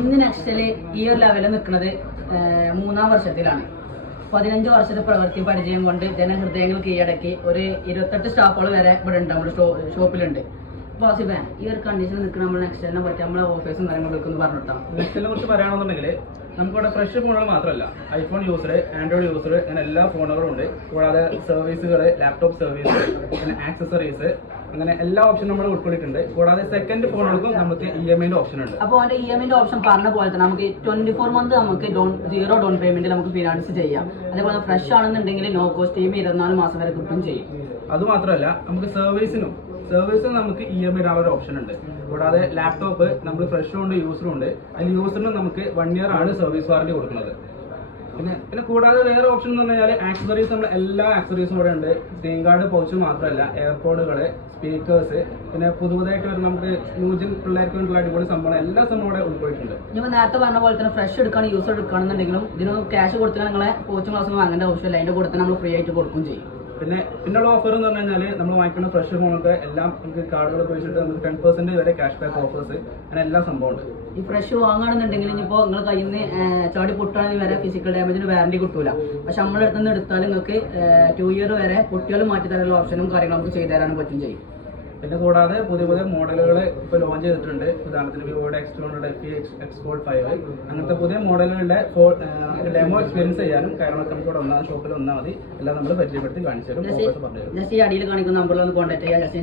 ഇന്ന് നാഷണൽ ഈ ഒരു ലെവലിൽ നിൽക്കുന്നത് മൂന്നാം വർഷത്തിലാണ്. പതിനഞ്ച് വർഷത്തെ പ്രവൃത്തി പരിചയം കൊണ്ട് ജനഹൃദയങ്ങൾ കീഴടക്കി ഒരു ഇരുപത്തെട്ട് സ്റ്റാഫുകൾ വരെ ഇവിടെ ഉണ്ട് നമ്മുടെ ഷോപ്പിലുണ്ട്. ഈ ഒരു കണ്ടീഷനിൽ നിൽക്കുന്ന നമ്മൾ നെക്സ്റ്റലിനെ പറ്റി നമ്മളെ ഓഫീസും കാര്യങ്ങളൊക്കെ ഒന്ന് പറഞ്ഞിട്ടാണ് നെക്സ്റ്റിനെ കുറിച്ച് പറയുകയാണെന്നുണ്ടെങ്കിൽ നമുക്കിവിടെ ഫ്രഷ് ഫോണുകൾ മാത്രമല്ല. ഐഫോൺ യൂസർ ആൻഡ്രോയിഡ് യൂസർ അങ്ങനെ എല്ലാ ഫോണുകളും ഉണ്ട്. കൂടാതെ സർവീസുകൾ ലാപ്ടോപ്പ് സർവീസ് പിന്നെ ആക്സസറീസ് അങ്ങനെ എല്ലാ ഓപ്ഷനും നമ്മൾ ഉൾക്കൊള്ളിയിട്ടുണ്ട്. കൂടാതെ സെക്കൻഡ് ഫോണുകൾക്കും നമുക്ക് ഇ എം ഐന്റെ ഓപ്ഷൻ ഉണ്ട്. അപ്പോൾ അതിന്റെ ഇ ഐന്റെ ഓപ്ഷൻ പറഞ്ഞ പോലെ തന്നെ നമുക്ക് ട്വന്റി ഫോർ മന്ത് നമുക്ക് ഡോൺ സീറോ ഡൗൺ പേയ്മെന്റ് നമുക്ക് ഫിനാൻസ് ചെയ്യാം. അതേപോലെ ഫ്രഷ് ആണെന്നുണ്ടെങ്കിൽ നോ കോസ്റ്റ് ഇ എം ഇരുപത്തിനാല് മാസം വരെ കിട്ടും ചെയ്യും. അതുമാത്രമല്ല നമുക്ക് സർവീസിനും സർവീസിന് നമുക്ക് ഇ എം ഐ ഇടാനുള്ള ഓപ്ഷൻ ഉണ്ട്. കൂടാതെ ലാപ്ടോപ്പ് നമ്മൾ ഫ്രഷും ഉണ്ട് യൂസറും ഉണ്ട്. അതിൽ യൂസറിന് നമുക്ക് വൺ ഇയർ ആണ് സർവീസ് വാറണ്ടി കൊടുക്കുന്നത്. പിന്നെ പിന്നെ കൂടാതെ വേറെ ഓപ്ഷൻ എന്ന് പറഞ്ഞാൽ ആക്സസറീസ് നമ്മൾ എല്ലാ ആക്സസറീസും ഇവിടെ ഉണ്ട്. സ്ക്രീൻ കാർഡ് പൗച്ച് മാത്രമല്ല എയർപോഡുകൾ സ്പീക്കേഴ്സ് പിന്നെ പുതുതായിട്ട് വരുന്ന നമുക്ക് ന്യൂജൻ പിള്ളേർക്ക് വേണ്ടിയുള്ള അടിപൊളി സംഭവം എല്ലാ സംഭവം ഇവിടെ ഉൾപ്പെട്ടിട്ടുണ്ട്. ഇനി നേരത്തെ പറഞ്ഞ പോലെ തന്നെ ഫ്രഷ് എടുക്കുകയാണ് യൂസർ എടുക്കുകയാണെന്നുണ്ടെങ്കിലും ഇതിനൊന്നും ക്യാഷ് കൊടുത്താൽ നിങ്ങളെ കോച്ചിങ് ക്ലാസ് വാങ്ങേണ്ട ആവശ്യമില്ല. അതിന്റെ കൂടെ തന്നെ നമ്മൾ ഫ്രീ ആയിട്ട് കൊടുക്കും ചെയ്യും. പിന്നെ പിന്നെയുള്ള ഓഫർ എന്ന് പറഞ്ഞു കഴിഞ്ഞാൽ നമ്മൾ വാങ്ങിക്കുന്ന ഫ്രഷ് ഫോണൊക്കെ എല്ലാം നമുക്ക് കാർഡുകൾ ഉപയോഗിച്ചിട്ട് നമുക്ക് ടെൻ പെർസെന്റ് വരെ ക്യാഷ് ബാക്ക് ഓഫേഴ്സ് അങ്ങനെ എല്ലാ സംഭവമുണ്ട്. ഈ ഫ്രഷ് വാങ്ങുകയാണെന്നുണ്ടെങ്കിൽ ഇനിയിപ്പോൾ നിങ്ങൾ കയ്യിൽ നിന്ന് ചാടി പൊട്ടുകയാണെങ്കിൽ വരെ ഫിസിക്കൽ ഡാമേജിന് വാറണ്ടി കിട്ടൂല. പക്ഷെ നമ്മുടെ അടുത്ത് നിന്ന് എടുത്താൽ നിങ്ങൾക്ക് ടു ഇയർ വരെ പൊട്ടിയാലും മാറ്റി തരാനുള്ള ഓപ്ഷനും കാര്യങ്ങളും നമുക്ക് ചെയ്തു തരാനും പറ്റും ചെയ്യും. പിന്നെ കൂടാതെ പുതിയ പുതിയ മോഡലുകൾ ഇപ്പോൾ ലോഞ്ച് ചെയ്തിട്ടുണ്ട്. ഉദാഹരണത്തിന് വിവോയുടെ X two hundred F X export five അങ്ങനത്തെ പുതിയ മോഡലുകളുടെ ഡെമോ എക്സ്പീരിയൻസ് ചെയ്യാനും കാരണം നമുക്ക് ഇവിടെ ഒന്നാം ഷോപ്പിൽ വന്നാൽ മതി. എല്ലാം നമ്മൾ പരിചയപ്പെടുത്തി കാണിച്ചു തരും പറഞ്ഞു ജസ്റ്റ് ഈ അടിയിൽ കാണിക്കുന്ന നമ്പറിൽ ഒന്ന് കോൺടാക്ട് ചെയ്യുക. ജസ്റ്റ്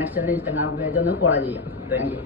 നെക്സ്റ്റ് ഇൻസ്റ്റാഗ്രാം പേജ് ഒന്ന് ഫോളോ ചെയ്യാം താങ്ക് യു